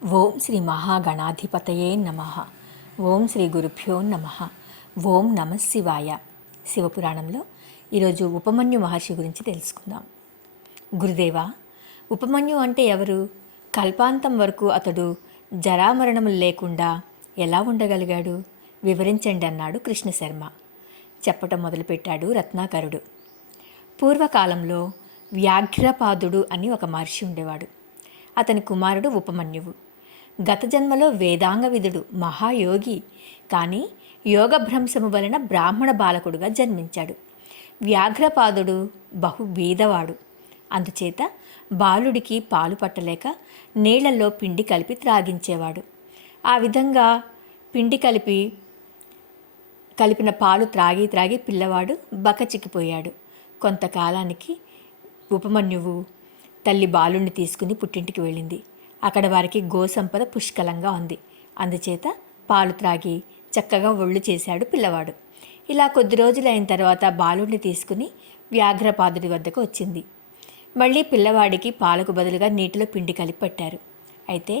ఓం శ్రీ మహాగణాధిపతయే నమః. ఓం శ్రీ గురుభ్యో నమః. ఓం నమ శివాయ. శివపురాణంలో ఈరోజు ఉపమన్యు మహర్షి గురించి తెలుసుకుందాం. గురుదేవా, ఉపమన్యు అంటే ఎవరు? కల్పాంతం వరకు అతడు జరామరణములు లేకుండా ఎలా ఉండగలిగాడు? వివరించండి అన్నాడు కృష్ణశర్మ. చెప్పటం మొదలుపెట్టాడు రత్నాకరుడు. పూర్వకాలంలో వ్యాఘ్రపాదుడు అని ఒక మహర్షి ఉండేవాడు. అతని కుమారుడు ఉపమన్యువు. గత జన్మలో వేదాంగ విదుడు, మహాయోగి. కానీ యోగభ్రంశము వలన బ్రాహ్మణ బాలకుడుగా జన్మించాడు. వ్యాఘ్రపాదుడు బహు బీదవాడు. అందుచేత బాలుడికి పాలు పట్టలేక నీళ్లలో పిండి కలిపి త్రాగించేవాడు. ఆ విధంగా పిండి కలిపిన పాలు త్రాగి త్రాగి పిల్లవాడు బక్కచిక్కిపోయాడు. కొంతకాలానికి ఉపమన్యువు తల్లి బాలుణ్ణి తీసుకుని పుట్టింటికి వెళ్ళింది. అక్కడ వారికి గోసంపద పుష్కలంగా ఉంది. అందుచేత పాలు త్రాగి చక్కగా ఒళ్ళు చేశాడు పిల్లవాడు. ఇలా కొద్ది రోజులైన తర్వాత బాలుడిని తీసుకుని వ్యాఘ్రపాదుడి వద్దకు వచ్చింది. మళ్ళీ పిల్లవాడికి పాలకు బదులుగా నీటిలో పిండి కలిపి పెట్టారు. అయితే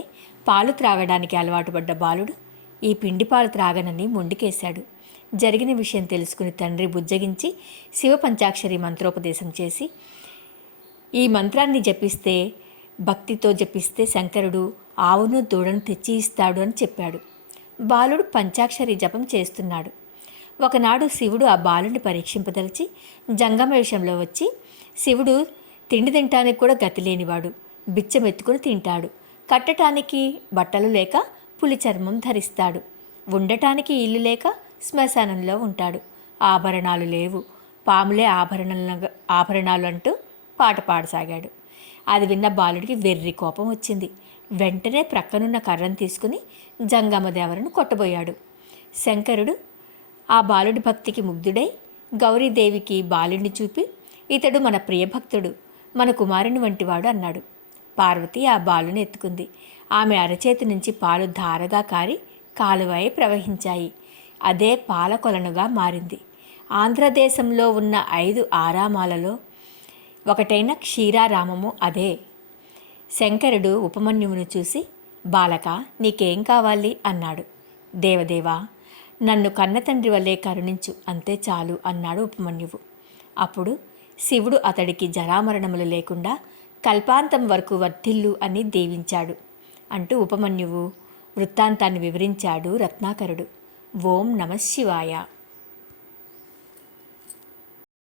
పాలు త్రాగడానికి అలవాటు పడ్డ బాలుడు ఈ పిండి పాలు త్రాగనని మొండికేశాడు. జరిగిన విషయం తెలుసుకుని తండ్రి బుజ్జగించి శివ పంచాక్షరి మంత్రోపదేశం చేసి, ఈ మంత్రాన్ని జపిస్తే, భక్తితో జపిస్తే శంకరుడు ఆవును దూడను తెచ్చి ఇస్తాడు అని చెప్పాడు. బాలుడు పంచాక్షరి జపం చేస్తున్నాడు. ఒకనాడు శివుడు ఆ బాలుని పరీక్షింపదలిచి జంగమవేషంలో వచ్చి, శివుడు తిండి తినటానికి కూడా గతి లేనివాడు, బిచ్చమెత్తుకుని తింటాడు, కట్టటానికి బట్టలు లేక పులి చర్మం ధరిస్తాడు, ఉండటానికి ఇల్లు లేక శ్మశానంలో ఉంటాడు, ఆభరణాలు లేవు, పాములే ఆభరణాలు అంటూ పాట పాడసాగాడు. అది విన్న బాలుడికి వెర్రి కోపం వచ్చింది. వెంటనే ప్రక్కనున్న కర్రను తీసుకుని జంగమదేవరను కొట్టబోయాడు. శంకరుడు ఆ బాలుడి భక్తికి ముగ్ధుడై గౌరీదేవికి బాలుడిని చూపి, ఇతడు మన ప్రియభక్తుడు, మన కుమారుని వంటివాడు అన్నాడు. పార్వతి ఆ బాలుని ఎత్తుకుంది. ఆమె అరచేతి నుంచి పాలు ధారగా కారి కాలువై ప్రవహించాయి. అదే పాల కొలనుగా మారింది. ఆంధ్రదేశంలో ఉన్న 5 ఆరామాలలో ఒకటైన క్షీరారామము అదే. శంకరుడు ఉపమన్యువును చూసి, బాలక, నీకేం కావాలి అన్నాడు. దేవదేవా, నన్ను కన్నతండ్రి వల్లే కరుణించు, అంతే చాలు అన్నాడు ఉపమన్యువు. అప్పుడు శివుడు అతడికి జరామరణములు లేకుండా కల్పాంతం వరకు వర్ధిల్లు అని దీవించాడు అంటూ ఉపమన్యువు వృత్తాంతాన్ని వివరించాడు రత్నాకరుడు. ఓం నమ శివాయ.